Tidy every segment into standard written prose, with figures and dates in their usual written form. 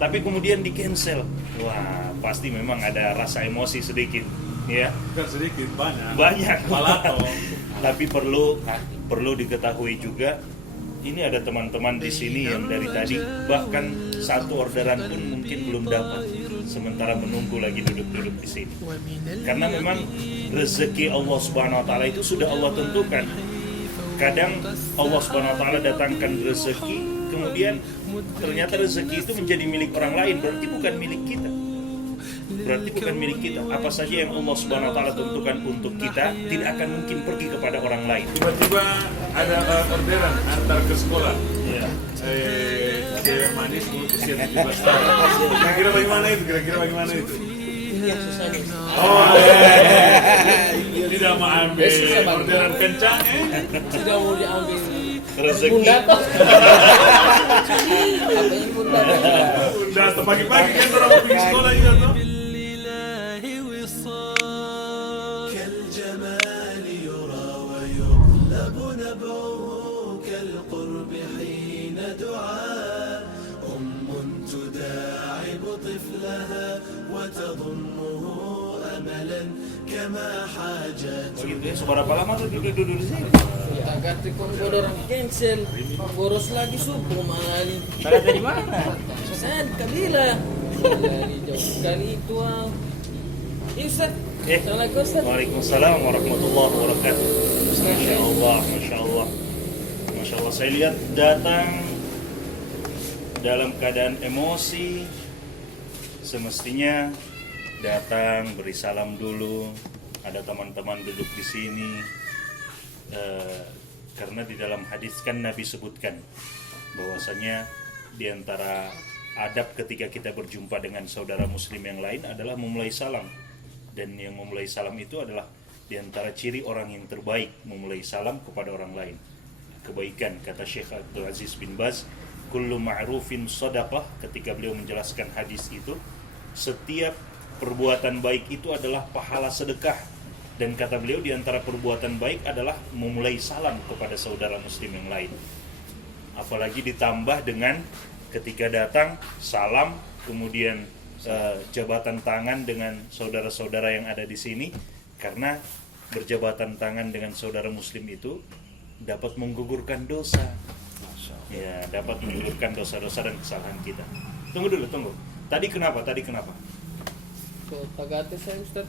tapi kemudian di cancel. Wah, pasti memang ada rasa emosi sedikit, ya. Bukan sedikit, banyak. Banyak. Palato. Tapi perlu diketahui juga, ini ada teman-teman di sini yang dari tadi bahkan satu orderan pun mungkin belum dapat, sementara menunggu lagi duduk-duduk di sini. Karena memang rezeki Allah Subhanahu wa taala itu sudah Allah tentukan. Kadang Allah Subhanahu wa taala datangkan rezeki, kemudian ternyata rezeki itu menjadi milik orang lain, berarti bukan milik kita. Berarti bukan milik kita. Apa saja yang Allah Subhanahu wa taala tentukan untuk kita tidak akan mungkin pergi kepada orang lain. Tiba-tiba ada orderan antar ke sekolah. Ya. Cewek manis usia 17 tahun. Kira-kira bagaimana itu? Ini yang susah nih. Oh, tidak mau ambil orderan kencang, Sudah mau diambil Rezeki. bunda toh. Apa yang bunda? Udah pagi-pagi kan orang mau pergi sekolah juga tuh. كالجمال يرى ويطلب نبعه كالقرب حين دعاء تداعب طفلها وتظنه أملا كما حاجته. Begitu ya, seberapa lama tuh duduk di sini? Ya ganti kon orang cancel. Boros lagi subuh mali. Salah dari mana? Saya kabila. Dari jauh sekali itu. Ustaz. Assalamualaikum Ustaz. Waalaikumsalam warahmatullahi wabarakatuh. Masya Allah, Masya Allah. Masya Allah, saya lihat datang dalam keadaan emosi. Semestinya datang beri salam dulu. Ada teman-teman duduk di sini. Karena di dalam hadis kan Nabi sebutkan bahwasanya di antara adab ketika kita berjumpa dengan saudara muslim yang lain adalah memulai salam. Dan yang memulai salam itu adalah di antara ciri orang yang terbaik, memulai salam kepada orang lain. Kebaikan, kata Syekh Abdul Aziz bin Baz, kullu ma'rufin sadaqah, ketika beliau menjelaskan hadis itu, setiap perbuatan baik itu adalah pahala sedekah. Dan kata beliau di antara perbuatan baik adalah memulai salam kepada saudara muslim yang lain. Apalagi ditambah dengan ketika datang salam, kemudian jabatan tangan dengan saudara-saudara yang ada di sini, karena berjabatan tangan dengan saudara muslim itu dapat menggugurkan dosa. Ya, dapat menggugurkan dosa-dosa dan kesalahan kita. Tunggu dulu. Tadi kenapa? So, tagate saya Ustaz,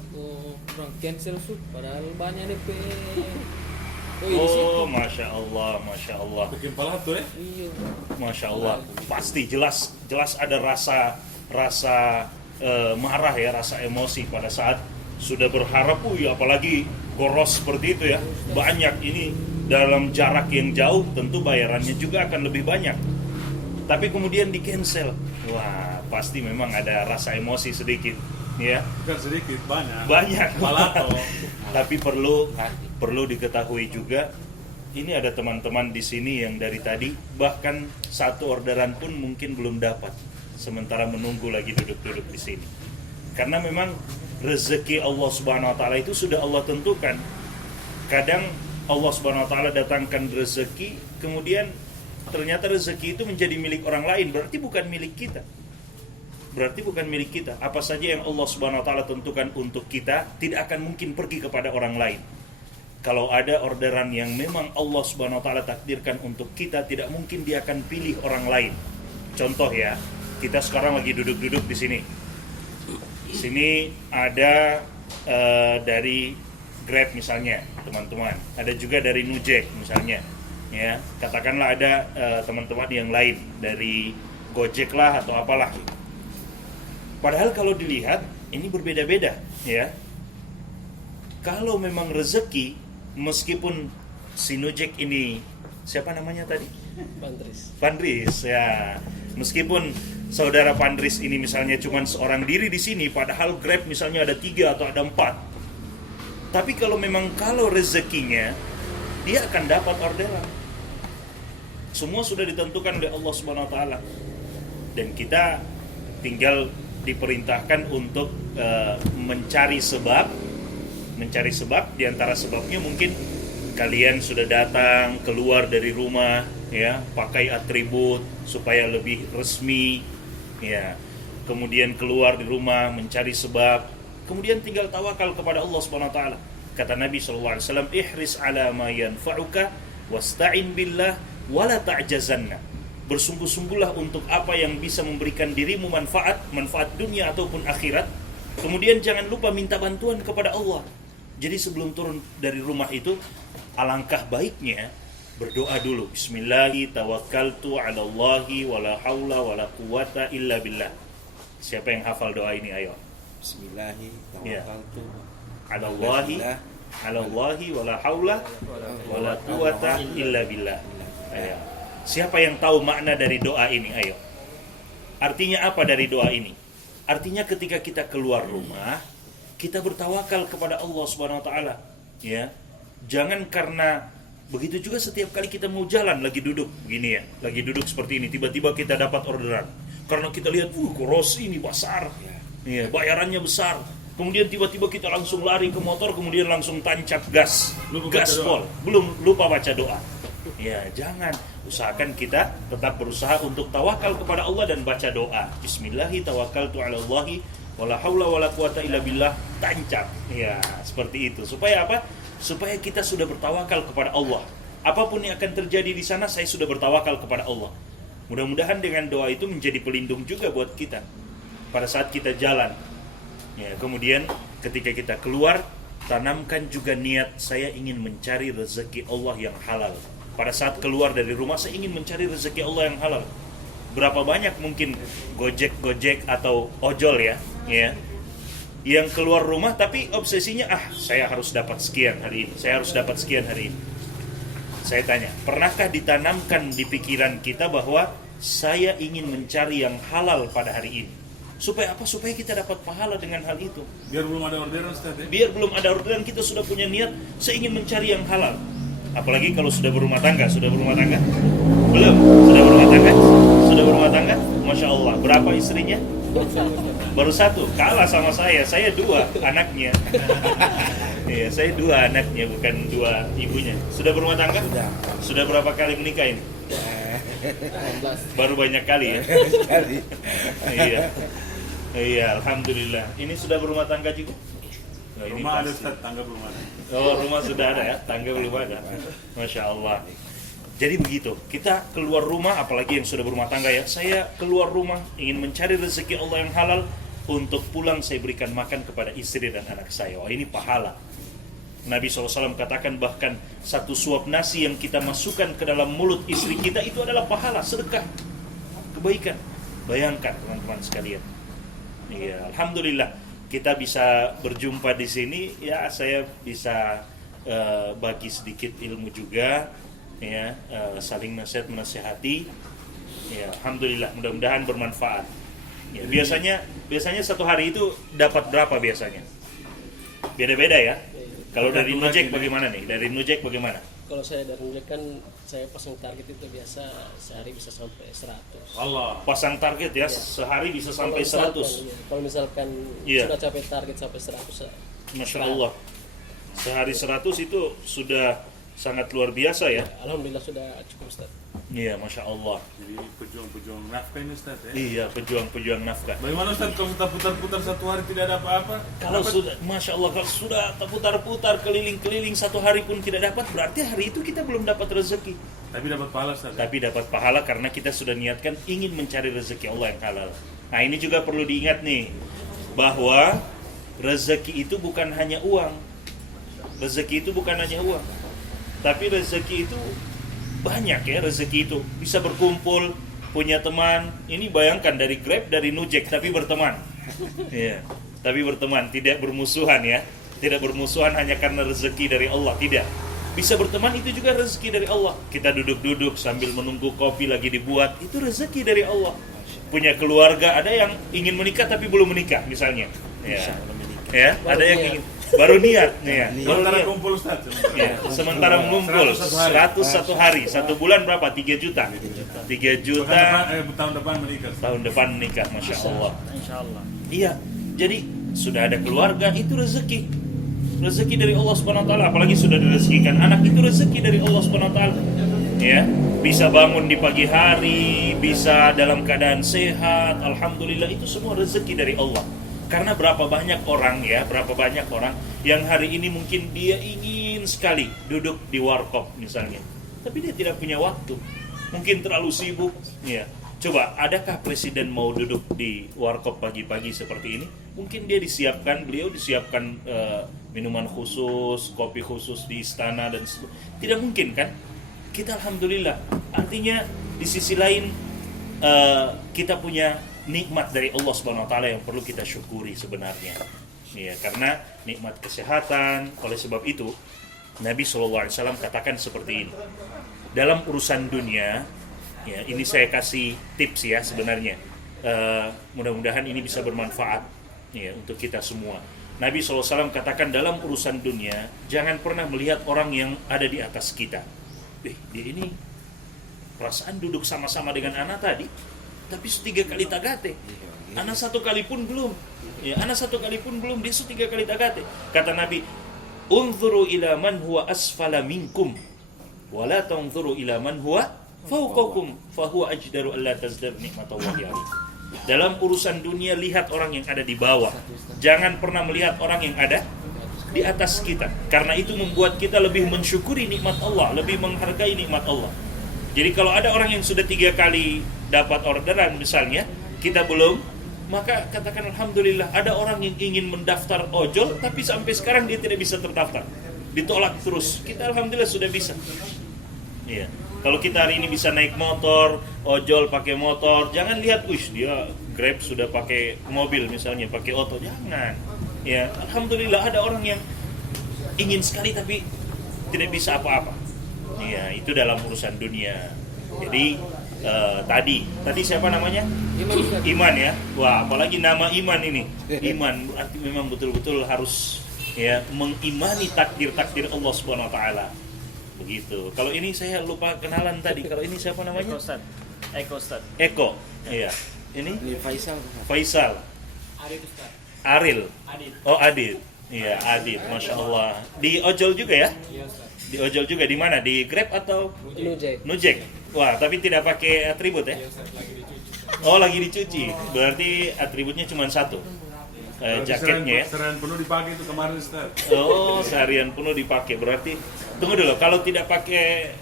orang cancel su, padahal banyak DP. Oh, Masya Allah. Bikin palato Iya. Masya Allah. Pasti jelas ada rasa marah ya, rasa emosi pada saat sudah berharap, apalagi goros seperti itu ya, banyak ini dalam jarak yang jauh, tentu bayarannya juga akan lebih banyak. Tapi kemudian di cancel, wah pasti memang ada rasa emosi sedikit, ya. Bukan sedikit, banyak. Palato. Tapi perlu diketahui juga, ini ada teman-teman di sini yang dari tadi bahkan satu orderan pun mungkin belum dapat, sementara menunggu lagi duduk-duduk di sini. Karena memang rezeki Allah Subhanahu wa taala itu sudah Allah tentukan. Kadang Allah Subhanahu wa taala datangkan rezeki, kemudian ternyata rezeki itu menjadi milik orang lain, berarti bukan milik kita. Apa saja yang Allah Subhanahu wa taala tentukan untuk kita tidak akan mungkin pergi kepada orang lain. Kalau ada orderan yang memang Allah Subhanahu wa taala takdirkan untuk kita, tidak mungkin dia akan pilih orang lain. Contoh ya, kita sekarang lagi duduk-duduk di sini. Sini ada dari Grab misalnya, teman-teman. Ada juga dari Nujek misalnya. Ya, katakanlah ada teman-teman yang lain dari Gojek lah atau apalah. Padahal kalau dilihat ini berbeda-beda, ya. Kalau memang rezeki, meskipun si Nujek ini siapa namanya tadi? Pandris, ya. Meskipun saudara Pandris ini misalnya cuma seorang diri di sini, padahal Grab misalnya ada 3 atau ada 4. Tapi kalau rezekinya, dia akan dapat orderan. Semua sudah ditentukan oleh Allah Subhanahu wa taala. Dan kita tinggal diperintahkan untuk mencari sebab. Di antara sebabnya mungkin kalian sudah datang keluar dari rumah, ya, pakai atribut supaya lebih resmi, Ya. Kemudian keluar di rumah mencari sebab, kemudian tinggal tawakal kepada Allah Subhanahu wa taala. Kata Nabi sallallahu alaihi wasallam, "Ihris 'ala ma yanfa'uka wasta'in billah wala ta'jazanna." Bersungguh-sungguhlah untuk apa yang bisa memberikan dirimu manfaat dunia ataupun akhirat. Kemudian jangan lupa minta bantuan kepada Allah. Jadi sebelum turun dari rumah itu, alangkah baiknya berdoa dulu. Bismillahi tawakkaltu 'ala Allahi wala haula wala quwata illa billah. Siapa yang hafal doa ini, ayo? Bismillahi Ya. tawakkaltu 'Ala Allahi wala haula wala quwata illa billah. Ayo. Siapa yang tahu makna dari doa ini? Ayo. Artinya apa dari doa ini? Artinya ketika kita keluar rumah, kita bertawakal kepada Allah Subhanahu wa taala, ya. Jangan karena begitu juga setiap kali kita mau jalan lagi duduk begini ya, lagi duduk seperti ini, tiba-tiba kita dapat orderan. Karena kita lihat, kuros ini besar. Ya, bayarannya besar. Kemudian tiba-tiba kita langsung lari ke motor, kemudian langsung tancap gas, gaspol. Belum lupa baca doa. Ya, jangan. Usahakan kita tetap berusaha untuk tawakal kepada Allah dan baca doa. Bismillahi tawakkaltu 'ala Allahi wala haula wala quwata illa billah, tancap. Ya, seperti itu. Supaya apa? Supaya kita sudah bertawakal kepada Allah. Apapun yang akan terjadi di sana, saya sudah bertawakal kepada Allah. Mudah-mudahan dengan doa itu menjadi pelindung juga buat kita pada saat kita jalan. Ya, kemudian ketika kita keluar, tanamkan juga niat saya ingin mencari rezeki Allah yang halal. Pada saat keluar dari rumah, saya ingin mencari rezeki Allah yang halal. Berapa banyak mungkin gojek atau ojol ya, yang keluar rumah tapi obsesinya, saya harus dapat sekian hari ini, saya harus dapat sekian hari ini. Saya tanya, pernahkah ditanamkan di pikiran kita bahwa saya ingin mencari yang halal pada hari ini? Supaya apa? Supaya kita dapat pahala dengan hal itu. Biar belum ada orderan, Ustaz, ya? Biar belum ada orderan, kita sudah punya niat, saya ingin mencari yang halal. Apalagi kalau sudah berumah tangga. Belum? Sudah berumah tangga? Masya Allah. Berapa istrinya? Baru satu. Kalah sama saya 2 anaknya. Iya, saya 2 anaknya, bukan 2 ibunya. Sudah berumah tangga? Sudah berapa kali menikah ini? 18. Baru banyak kali ya? Sekali. Iya, alhamdulillah. Ini sudah berumah tangga juga? Nah, ini Rumah ada, pasti. Ustaz, tangga belum ada. Oh, rumah sudah ada ya, tangga belum ada. Masya Allah. Jadi begitu, kita keluar rumah, apalagi yang sudah berumah tangga ya, saya keluar rumah ingin mencari rezeki Allah yang halal, untuk pulang saya berikan makan kepada istri dan anak saya. Wah, ini pahala. Nabi SAW katakan bahkan satu suap nasi yang kita masukkan ke dalam mulut istri kita itu adalah pahala, sedekah, kebaikan. Bayangkan teman-teman sekalian. Iya, alhamdulillah kita bisa berjumpa di sini. Ya, saya bisa bagi sedikit ilmu juga, ya, saling menasihati. Ya, alhamdulillah, mudah-mudahan bermanfaat. Ya, biasanya satu hari itu dapat berapa biasanya? Beda-beda ya. Kalau dari Nujek bagaimana nih? Dari Nujek bagaimana? Kalau saya dari Nujek kan saya pasang target itu biasa sehari bisa sampai 100. Allah. Pasang target ya, sehari bisa sampai 100. Kalau misalkan Iya. sudah capai target sampai 100, Masya Allah. Sehari 100 itu sudah sangat luar biasa ya. alhamdulillah sudah cukup, Ustaz. Iya, Masya Allah. Jadi pejuang-pejuang nafkah ini, Ustaz, ya? Iya, pejuang-pejuang nafkah. Bagaimana, Ustaz, kalau kita putar-putar satu hari tidak ada apa-apa? Kalau sudah, Masya Allah, kalau sudah terputar-putar keliling-keliling satu hari pun tidak dapat, berarti hari itu kita belum dapat rezeki. Tapi dapat pahala, Ustaz, ya? Tapi dapat pahala karena kita sudah niatkan ingin mencari rezeki Allah yang halal. Nah, ini juga perlu diingat nih, bahwa rezeki itu bukan hanya uang. Rezeki itu bukan hanya uang. Tapi rezeki itu banyak ya, rezeki itu bisa berkumpul, punya teman. Ini bayangkan dari Grab, dari Nujek, tapi berteman. Ya, tapi berteman, tidak bermusuhan ya. Tidak bermusuhan hanya karena rezeki dari Allah, tidak. Bisa berteman itu juga rezeki dari Allah. Kita duduk-duduk sambil menunggu kopi lagi dibuat, itu rezeki dari Allah. Punya keluarga, ada yang ingin menikah tapi belum menikah misalnya. Ya, ada yang ingin baru niat nih ya. Baru Sementara niat. kumpul, Ustaz. Ya, sementara mengumpul 100 100 satu hari, 1 bulan berapa? 3 juta. 3 juta Tahun depan menikah. tahun depan menikah, Masya Allah. Iya, jadi sudah ada keluarga, itu rezeki. Rezeki dari Allah Subhanahu wa taala, apalagi sudah direzekikan anak, itu rezeki dari Allah Subhanahu wa taala. Ya. bisa bangun di pagi hari, bisa dalam keadaan sehat, alhamdulillah, itu semua rezeki dari Allah. Karena berapa banyak orang yang hari ini mungkin dia ingin sekali duduk di warkop misalnya, tapi dia tidak punya waktu, mungkin terlalu sibuk. Ya, coba, adakah presiden mau duduk di warkop pagi-pagi seperti ini? Mungkin beliau disiapkan minuman khusus, kopi khusus di istana dan tidak mungkin kan? Kita alhamdulillah. Artinya di sisi lain kita punya nikmat dari Allah Subhanahu wa taala yang perlu kita syukuri sebenarnya. Ya, karena nikmat kesehatan. Oleh sebab itu Nabi SAW katakan seperti ini. Dalam urusan dunia, ya, ini saya kasih tips ya sebenarnya. Mudah-mudahan ini bisa bermanfaat ya untuk kita semua. Nabi SAW katakan dalam urusan dunia, jangan pernah melihat orang yang ada di atas kita. Dia ini perasaan duduk sama-sama dengan anak tadi, tapi 3 kali tagate. Anak 1 kali pun belum. Ya, anak 1 kali pun belum, dia 3 kali tagate. Kata Nabi, "Unzuru ila man huwa asfala minkum, wa la tanzuru ila man huwa fawqakum, fa huwa ajdaru alla tazdadu nikmatallahi alaikum." Dalam urusan dunia, lihat orang yang ada di bawah. Jangan pernah melihat orang yang ada di atas kita. Karena itu membuat kita lebih mensyukuri nikmat Allah, lebih menghargai nikmat Allah. Jadi kalau ada orang yang sudah 3 kali dapat orderan misalnya, kita belum, maka katakan alhamdulillah. Ada orang yang ingin mendaftar ojol, tapi sampai sekarang dia tidak bisa terdaftar, ditolak terus. Kita alhamdulillah sudah bisa. Iya. Kalau kita hari ini bisa naik motor, ojol pakai motor, jangan lihat, dia Grab sudah pakai mobil misalnya, pakai oto, jangan. Ya, alhamdulillah ada orang yang ingin sekali tapi tidak bisa apa-apa. Iya, itu dalam urusan dunia. Jadi tadi siapa namanya? Iman ya. Wah, apalagi nama Iman ini. Iman berarti memang betul-betul harus ya mengimani takdir-takdir Allah Subhanahu wa taala. Begitu. Kalau ini saya lupa kenalan tadi. Kalau ini siapa namanya? Eko. Iya. Ini Faisal. Aril. Oh, Adit. Iya, Adit. Masya Allah. Di ojol juga ya? Di ojol juga. Di mana? Di Grab atau Nujek? Wah, tapi tidak pakai atribut ya? Oh, lagi dicuci. Berarti atributnya cuma 1. Jaketnya ya? Seharian penuh dipakai itu kemarin, Ustaz. Oh, seharian penuh dipakai. Berarti, tunggu dulu. Kalau tidak pakai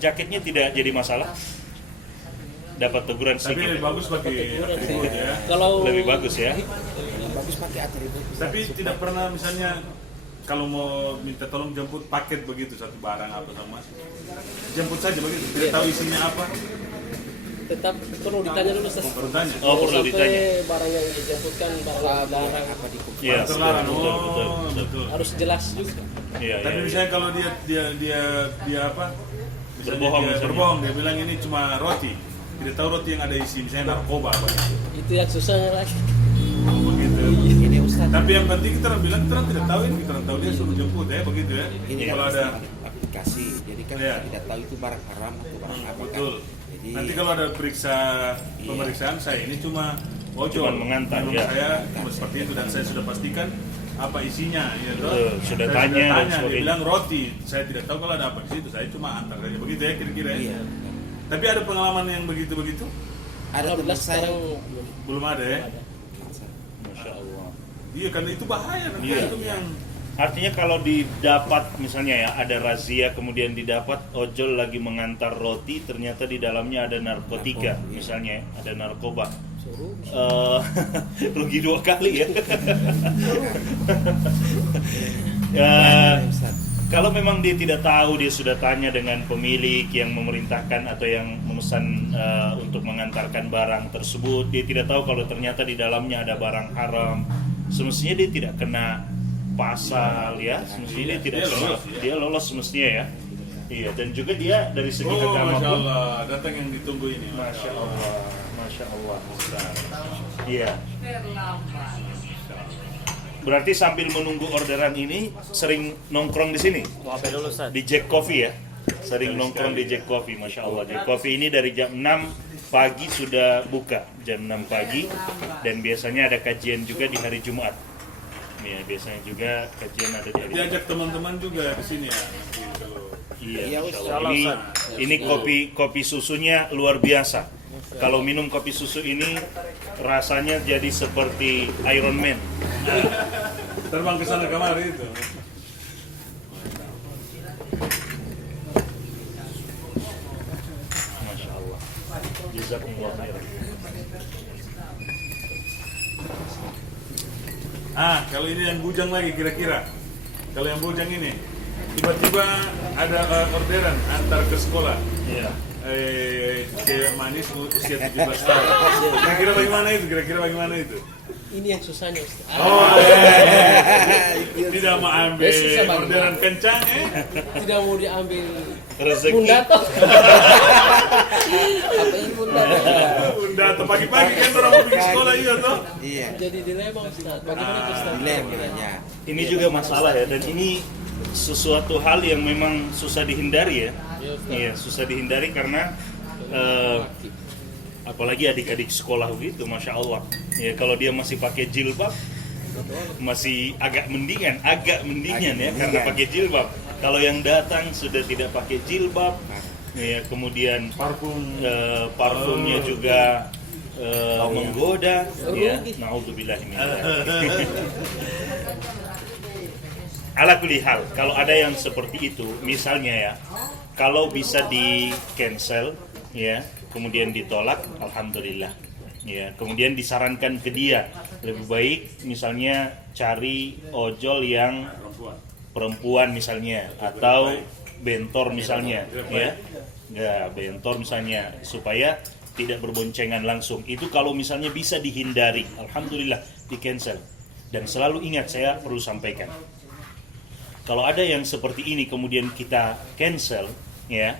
jaketnya tidak jadi masalah? Dapat teguran sedikit. Tapi lebih bagus pakai atribut ya. Kalau lebih bagus ya. Bagus pakai atribut. Tapi tidak pernah misalnya kalau mau minta tolong jemput paket begitu, satu barang apa sama, jemput saja begitu, tidak tahu isinya apa. tetap perlu ditanya dulu, Ustaz. Perlu tanya. Oh, perlu ditanya. Barang yang dijemputkan barang larang Apa di Iya, terlarang. betul. harus jelas juga. Iya, Tapi iya. misalnya kalau dia apa? Misalnya Berbohong, dia misalnya. berbohong, dia bilang ini cuma roti. Tidak tahu roti yang ada isi, misalnya narkoba apa gitu. Itu yang susahnya lagi. Begitu. Ini Ustaz. Tapi yang penting kita bilang kita tidak tahu ini, kita tahu dia suruh jemput ya, begitu ya. Ini Kalau kan ada aplikasi, jadi kan Iya. kita tidak tahu itu barang haram atau barang apa kan. betul. Jadi Nanti kalau ada pemeriksaan saya ini cuma ojol. Cuman mengantar, Menurut ya. saya cuma seperti itu dan saya sudah pastikan apa isinya ya toh. Betul, sudah Saya tanya dan dia sebagainya. bilang roti. Saya tidak tahu kalau ada apa di situ. Saya cuma antar saja begitu ya kira-kira. Ya. iya. Tapi ada pengalaman yang begitu-begitu? Ada teman 15 saya sekarang Belum ada ya? Masya Allah. Iya karena itu bahaya nanti Iya. itu yang Artinya kalau didapat misalnya ya ada razia kemudian didapat ojol lagi mengantar roti ternyata di dalamnya ada narkotika misalnya ya, ada narkoba. suruh Rugi 2 kali ya. Ya, Ustaz. kalau memang dia tidak tahu, dia sudah tanya dengan pemilik yang memerintahkan atau yang memesan untuk mengantarkan barang tersebut, dia tidak tahu kalau ternyata di dalamnya ada barang haram, semestinya dia tidak kena pasal ya, semestinya dia tidak dia lolos semestinya ya. Iya, dan juga dia dari segi agama Masya pun Allah, datang yang ditunggu ini. Masya Allah, Masya Allah. Iya. Berarti sambil menunggu orderan ini sering nongkrong di sini? Di Jack Coffee ya? Sering nongkrong di Jack Coffee, Masya Allah. Jack Coffee ini dari jam 6 pagi sudah buka, jam 6 pagi. Dan biasanya ada kajian juga di hari Jumat. Ya, biasanya juga kajian ada di hari Jumat. Diajak teman-teman juga ke sini ya. Gitu. Iya, Iya, Masya Ustaz. Allah. Ini kopi susunya luar biasa. Kalau minum kopi susu ini rasanya jadi seperti Iron Man. Terbang ke sana kemari itu. Masya Allah. Jazakumullah khairan. Kalau ini yang bujang lagi kira-kira. Kalau yang bujang ini tiba-tiba ada orderan antar ke sekolah. Iya. Cewek manis usia 17 tahun. Kira-kira bagaimana itu? Ini yang susahnya Ustaz. Tidak mau ambil Susah banget. orderan kencang Tidak mau diambil Rezeki. Bundato. Apa ini Bundato? Udah atau pagi-pagi kan orang mau pergi sekolah iya toh. Iya. Jadi dilema Ustaz. Bagaimana itu Ustaz? Dilema ya. Ini juga masalah ya, dan ini sesuatu hal yang memang susah dihindari ya. Iya, Ustaz. Iya, susah dihindari karena apalagi adik-adik sekolah begitu, Masya Allah. Ya, kalau dia masih pakai jilbab, masih agak mendingan ya, karena pakai jilbab. Kalau yang datang sudah tidak pakai jilbab, ya, kemudian parfumnya juga menggoda, ya. Naudzubillah min dzalik. Ala kulli hal, kalau ada yang seperti itu, misalnya ya, kalau bisa di cancel, ya, kemudian ditolak, alhamdulillah. Ya, kemudian disarankan ke dia lebih baik, misalnya cari ojol yang perempuan misalnya, atau bentor misalnya, ya, bentor misalnya, supaya tidak berboncengan langsung. Itu kalau misalnya bisa dihindari, alhamdulillah, di cancel. Dan selalu ingat, saya perlu sampaikan, kalau ada yang seperti ini kemudian kita cancel, ya,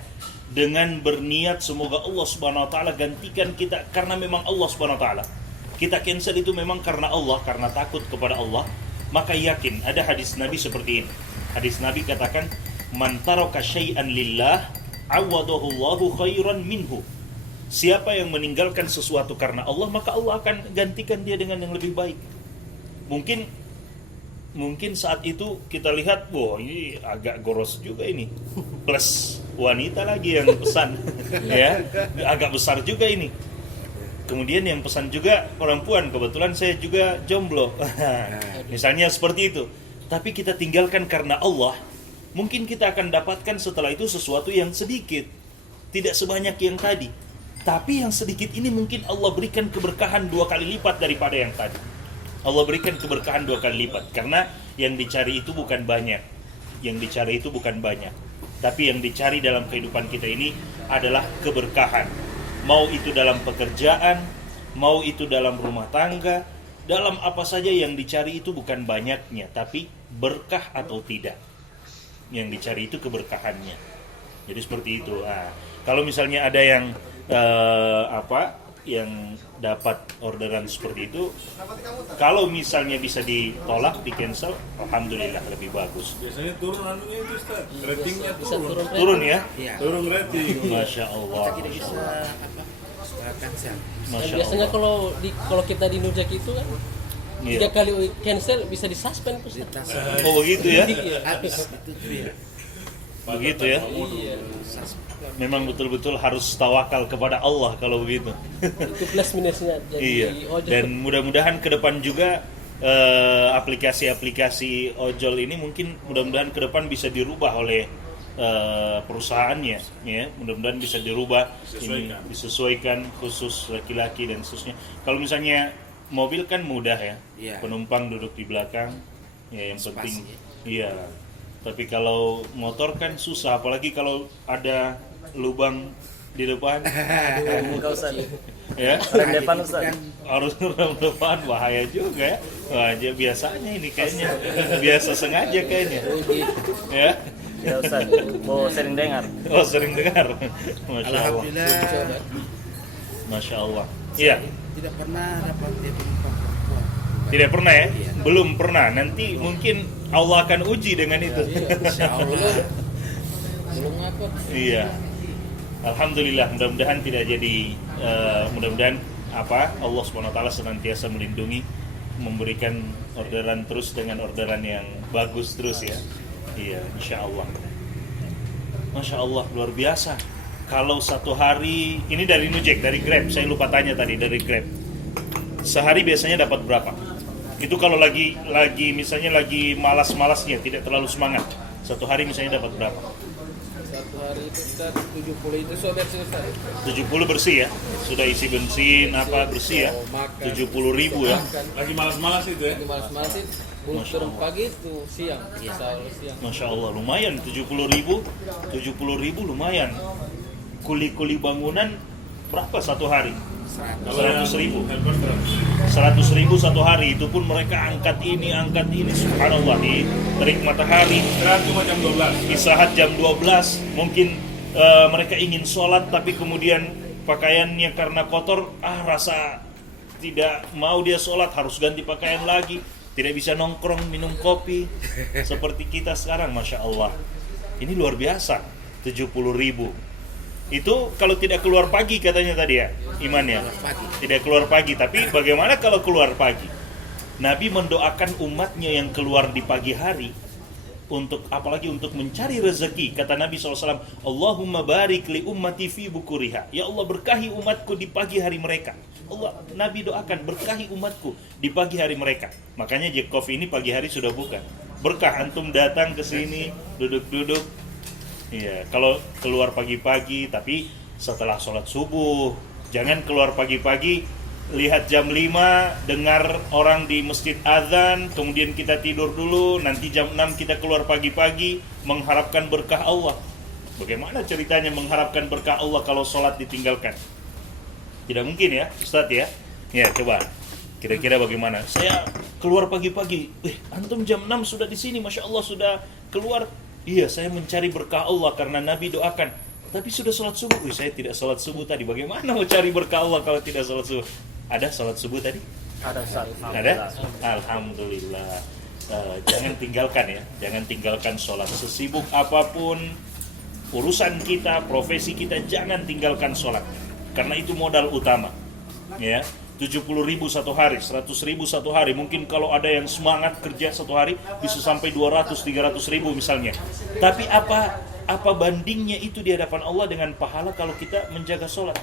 dengan berniat semoga Allah Subhanahu wa taala gantikan kita, karena memang Allah Subhanahu wa taala. Kita cancel itu memang karena Allah, karena takut kepada Allah, maka yakin ada hadis Nabi seperti ini. Hadis Nabi katakan, "Man taraka syai'an lillah, awadahu Allahu khairan minhu." Siapa yang meninggalkan sesuatu karena Allah, maka Allah akan gantikan dia dengan yang lebih baik. Mungkin saat itu kita lihat, wah ini agak goros juga ini, plus wanita lagi yang pesan, ya, agak besar juga ini. Kemudian yang pesan juga perempuan, kebetulan saya juga jomblo, misalnya seperti itu. Tapi kita tinggalkan karena Allah, mungkin kita akan dapatkan setelah itu sesuatu yang sedikit, tidak sebanyak yang tadi. Tapi yang sedikit ini mungkin Allah berikan keberkahan 2 kali lipat daripada yang tadi. Allah berikan keberkahan 2 kali lipat, karena yang dicari itu bukan banyak. Tapi yang dicari dalam kehidupan kita ini adalah keberkahan. Mau itu dalam pekerjaan, mau itu dalam rumah tangga, dalam apa saja yang dicari itu bukan banyaknya, tapi berkah atau tidak. Yang dicari itu keberkahannya. Jadi seperti itu. Kalau misalnya ada yang yang dapat orderan seperti itu, kalau misalnya bisa ditolak, di cancel, alhamdulillah lebih bagus. Biasanya turun anunya itu Ustaz. Ratingnya Bisa turun. Turun ya, Iya. Turun rating. Masya Allah. Kita tidak bisa cancel. Dan Masya biasanya Allah. kalau kita di Nujak itu kan Iya. 3 kali cancel bisa disuspend Ustaz. Oh begitu ya, Habis itu tuh ya. begitu ya. Iya. Memang betul-betul harus tawakal kepada Allah kalau begitu. Itu plus minusnya jadi Iya. ojol. Dan mudah-mudahan ke depan juga aplikasi-aplikasi ojol ini mungkin mudah-mudahan ke depan bisa dirubah oleh perusahaannya, ya. Mudah-mudahan bisa dirubah, ini disesuaikan khusus laki-laki dan khususnya. Kalau misalnya mobil kan mudah ya, Iya. penumpang duduk di belakang, ya yang penting, Spasi. iya. Tapi kalau motor kan susah, apalagi kalau ada lubang di depan, Enggak usah. ya. Rem depan Ustaz. Harus rem depan, bahaya juga ya. Wah, biasanya ini kayaknya biasa sengaja kayaknya, ya. Ya Ustaz, mau sering dengar. Oh sering dengar, Masya Allah, Alhamdulillah. Masya Allah. Iya, Tidak pernah dapat dia penumpang perempuan. tidak pernah ya, Iya. belum pernah. Nanti mungkin Allah akan uji dengan itu. Insya Allah. Belum ngapot. Iya. Alhamdulillah, mudah-mudahan tidak jadi, mudah-mudahan Allah SWT senantiasa melindungi, memberikan orderan terus dengan orderan yang bagus terus ya. Iya, insya Allah. Masya Allah, luar biasa. Kalau satu hari, ini dari Nujek, dari Grab, saya lupa tanya tadi, dari Grab. Sehari biasanya dapat berapa? Itu kalau lagi misalnya lagi malas-malasnya, tidak terlalu semangat. Satu hari misalnya dapat berapa? Satu hari itu Ustaz 70 itu sobat sih Ustaz. 70 bersih ya? Sudah isi bensin, apa bersih ya? 70.000 ya? Lagi malas-malas itu ya. Lagi malas-malas sih. Belum Masya turun Allah. pagi itu siang. Siang. Masya Allah, lumayan 70.000 lumayan. Kuli-kuli bangunan berapa satu hari? 100.000. 100.000 satu hari, itu pun mereka angkat ini, subhanallah, di terik matahari. Istirahat cuma jam 12. Istirahat jam 12, mungkin mereka ingin sholat tapi kemudian pakaiannya karena kotor, rasa tidak mau dia sholat, harus ganti pakaian lagi, tidak bisa nongkrong minum kopi seperti kita sekarang. Masya Allah, ini luar biasa. 70.000 itu kalau tidak keluar pagi katanya tadi ya, imannya tidak keluar pagi. Tapi bagaimana kalau keluar pagi? Nabi mendoakan umatnya yang keluar di pagi hari untuk, apalagi untuk mencari rezeki. Kata Nabi SAW, Allahumma barik li ummati fi bukuriha. Ya Allah, berkahi umatku di pagi hari mereka. Nabi doakan, berkahi umatku di pagi hari mereka. Makanya Jack Coffee ini pagi hari sudah buka. Berkah antum datang ke sini, duduk-duduk. Iya, kalau keluar pagi-pagi, tapi setelah sholat subuh. Jangan keluar pagi-pagi, lihat jam 5, dengar orang di masjid azan, kemudian kita tidur dulu, nanti jam 6 kita keluar pagi-pagi, mengharapkan berkah Allah. Bagaimana ceritanya mengharapkan berkah Allah kalau sholat ditinggalkan? Tidak mungkin ya, Ustadz ya? Ya, coba. Kira-kira bagaimana? Saya keluar pagi-pagi, antum jam 6 sudah di sini, Masya Allah sudah keluar. Iya, saya mencari berkah Allah karena Nabi doakan. Tapi sudah sholat subuh. Saya tidak sholat subuh tadi. Bagaimana mau cari berkah Allah kalau tidak sholat subuh? Ada sholat subuh tadi? Ada Ustaz. Ada? Alhamdulillah. Jangan tinggalkan ya. Jangan tinggalkan sholat. Sesibuk apapun urusan kita, profesi kita, jangan tinggalkan sholat. Karena itu modal utama. Ya. 70.000 satu hari, 100.000 satu hari. Mungkin kalau ada yang semangat kerja satu hari bisa sampai 200-300.000 misalnya. Tapi apa bandingnya itu di hadapan Allah dengan pahala kalau kita menjaga sholat?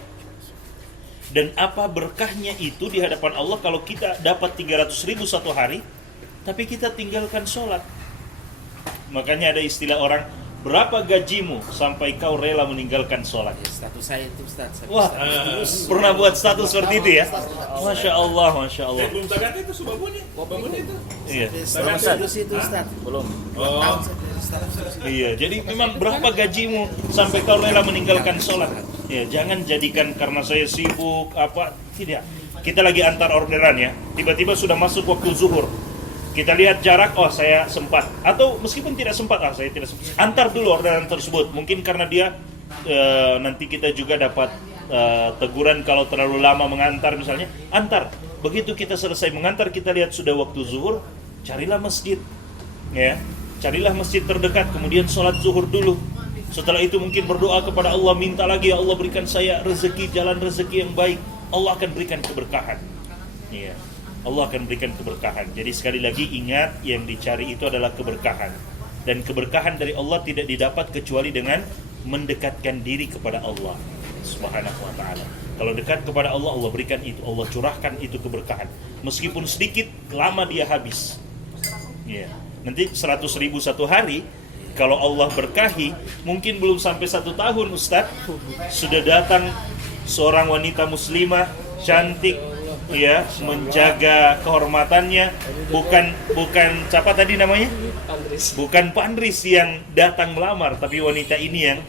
Dan apa berkahnya itu di hadapan Allah kalau kita dapat 300.000 satu hari, tapi kita tinggalkan sholat? Makanya ada istilah orang, berapa gajimu sampai kau rela meninggalkan sholat? Status saya itu Ustaz. Wah, pernah buat status seperti itu ya? Masya Allah, Masya Allah. Belum tagat itu babonnya. Babonnya itu. Iya. Status itu Ustaz. Belum. Oh. Iya, jadi memang berapa gajimu sampai kau rela meninggalkan sholat? Ya, jangan jadikan karena saya sibuk apa, tidak. Kita lagi antar orderan ya, tiba-tiba sudah masuk waktu zuhur. Kita lihat jarak, saya sempat. Atau meskipun tidak sempat, saya tidak sempat. Antar dulu orderan tersebut. Mungkin karena dia nanti kita juga dapat teguran kalau terlalu lama mengantar misalnya. Antar. Begitu kita selesai mengantar, kita lihat sudah waktu zuhur, carilah masjid. Ya. Carilah masjid terdekat, kemudian sholat zuhur dulu. Setelah itu mungkin berdoa kepada Allah, minta lagi, ya Allah berikan saya rezeki, jalan rezeki yang baik. Allah akan berikan keberkahan. Iya. Allah akan berikan keberkahan. Jadi sekali lagi ingat, yang dicari itu adalah keberkahan. Dan keberkahan dari Allah tidak didapat kecuali dengan mendekatkan diri kepada Allah Subhanahu wa ta'ala. Kalau dekat kepada Allah, Allah berikan itu, Allah curahkan itu keberkahan. Meskipun sedikit, lama dia habis. Ya. Nanti 100.000 satu hari, kalau Allah berkahi, mungkin belum sampai 1 tahun Ustaz, sudah datang seorang wanita muslimah cantik, ya, menjaga kehormatannya, bukan siapa tadi namanya? Bukan Pandris yang datang melamar, tapi wanita ini yang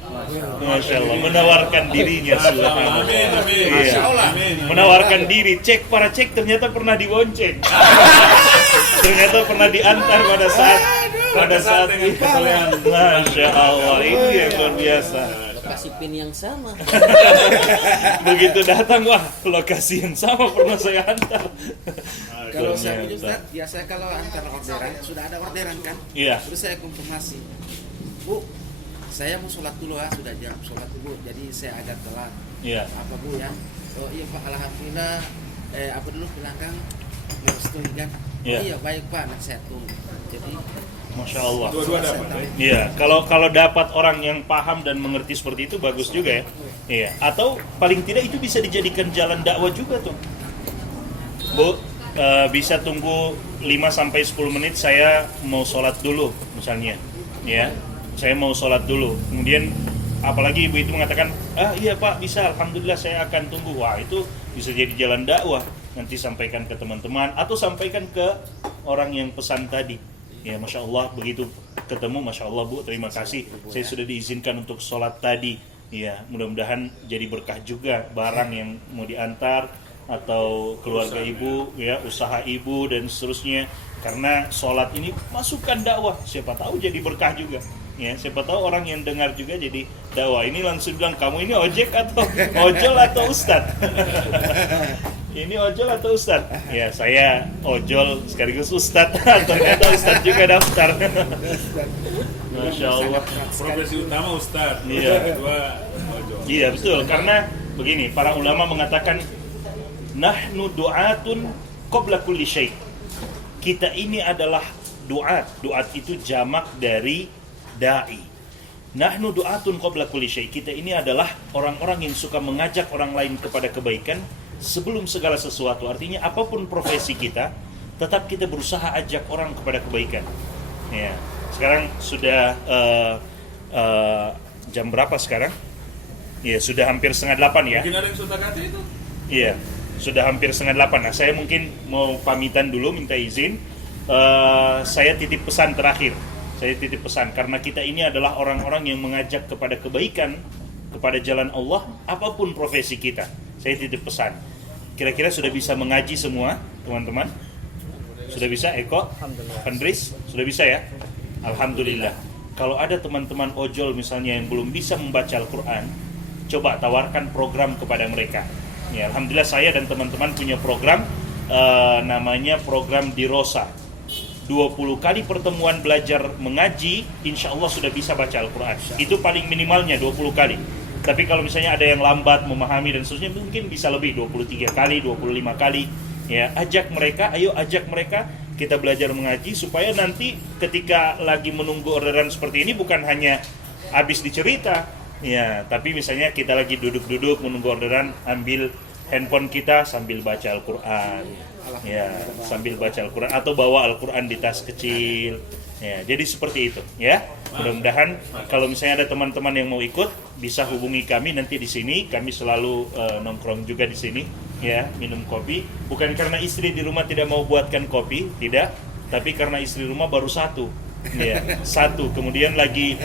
Masya Allah menawarkan dirinya. Iya. Menawarkan diri, para cek ternyata pernah dibonceng. Ternyata pernah diantar pada saat ini. Masya Allah, ini yang luar biasa. Lokasi pin yang sama. Begitu datang, wah, lokasi yang sama pernah saya antar. Kalau saya punya Ustaz, biasa kalau antar orderan, sudah ada orderan kan? Iya. Terus saya konfirmasi, Bu, saya mau sholat dulu ya, sudah jam sholat dulu, jadi saya agak telat. Iya. Apa Bu ya? Oh iya Pak, alhamdulillah. Apa dulu bilang kan, merestui kan? Iya. Iya baik Pak, nanti saya tunggu. Jadi Masya Allah. Dua-dua dapat. Iya, kalau dapat orang yang paham dan mengerti seperti itu bagus juga ya. Iya, atau paling tidak itu bisa dijadikan jalan dakwah juga tuh. Bu, bisa tunggu 5-10 menit, saya mau sholat dulu misalnya. Ya, saya mau sholat dulu. Kemudian apalagi ibu itu mengatakan, iya Pak, bisa, alhamdulillah saya akan tunggu. Wah, itu bisa jadi jalan dakwah. Nanti sampaikan ke teman-teman atau sampaikan ke orang yang pesan tadi. Ya, Masya Allah, begitu ketemu, Masya Allah Bu, terima kasih, saya sudah diizinkan untuk sholat tadi. Ya, mudah-mudahan jadi berkah juga barang yang mau diantar atau keluarga ibu, ya, usaha ibu dan seterusnya. Karena sholat ini masukan dakwah, siapa tahu jadi berkah juga. Ya, siapa tahu orang yang dengar juga jadi dakwah. Ini langsung bilang, kamu ini ojek atau ojol atau ustad? Ini ojol atau ustad? Ya, saya ojol sekaligus ustad. Ternyata ustad juga daftar. Masya Allah. Profesi utama ustaz. Iya. Kedua ojol. Iya, betul. Karena begini, para ulama mengatakan, nahnu du'atun qabla kulli syai'. Kita ini adalah du'at. Du'at itu jamak dari da'i. Nahnu du'atun qabla kulli syai'. Kita ini adalah orang-orang yang suka mengajak orang lain kepada kebaikan sebelum segala sesuatu. Artinya apapun profesi kita, tetap kita berusaha ajak orang kepada kebaikan. Ya. Sekarang sudah jam berapa sekarang? Ya, sudah hampir 7:30 ya. Mungkin ada yang sudah kata itu. Iya, sudah hampir 7:30. Nah, saya mungkin mau pamitan dulu, minta izin. Saya titip pesan terakhir. Saya titip pesan karena kita ini adalah orang-orang yang mengajak kepada kebaikan, kepada jalan Allah, apapun profesi kita. Saya titip pesan. Kira-kira sudah bisa mengaji semua, teman-teman? Sudah bisa, Eko? Andris? Sudah bisa ya? Alhamdulillah. Kalau ada teman-teman ojol misalnya yang belum bisa membaca Al-Quran, coba tawarkan program kepada mereka. Ya, alhamdulillah saya dan teman-teman punya program, namanya program Dirosa. 20 kali pertemuan belajar mengaji, insya Allah sudah bisa baca Al-Quran. Itu paling minimalnya 20 kali. Tapi kalau misalnya ada yang lambat memahami dan seterusnya, mungkin bisa lebih, 23 kali, 25 kali. Ya, ajak mereka, ayo ajak mereka, kita belajar mengaji supaya nanti ketika lagi menunggu orderan seperti ini bukan hanya habis dicerita, ya, tapi misalnya kita lagi duduk-duduk menunggu orderan, ambil handphone kita sambil baca Al-Quran, ya, sambil baca Al-Quran atau bawa Al-Quran di tas kecil, ya, jadi seperti itu, ya. Mudah-mudahan kalau misalnya ada teman-teman yang mau ikut bisa hubungi kami nanti di sini. Kami selalu nongkrong juga di sini, ya, minum kopi. Bukan karena istri di rumah tidak mau buatkan kopi, tidak, tapi karena istri rumah baru satu, ya, satu. Kemudian lagi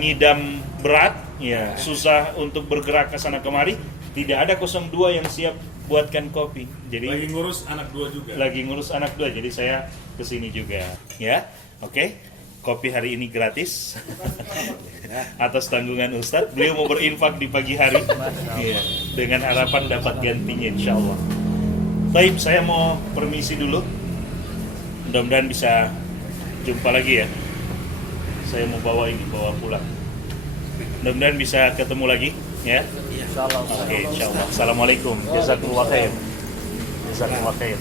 ngidam berat, ya, susah untuk bergerak ke sana kemari. Tidak ada 02 yang siap buatkan kopi. Jadi Lagi ngurus anak dua juga. lagi ngurus anak dua, jadi saya kesini juga, ya. Oke. Kopi hari ini gratis atas tanggungan Ustadz. Beliau mau berinfak di pagi hari, ya, dengan harapan dapat gantinya insya Allah. Baik, saya mau permisi dulu. Mudah-mudahan bisa jumpa lagi ya. Saya mau bawa pulang. Mudah-mudahan bisa ketemu lagi, ya. Insyaallah. Oke, insya Allah. Assalamualaikum. Jazakumullah khair. Jazakumullah khair.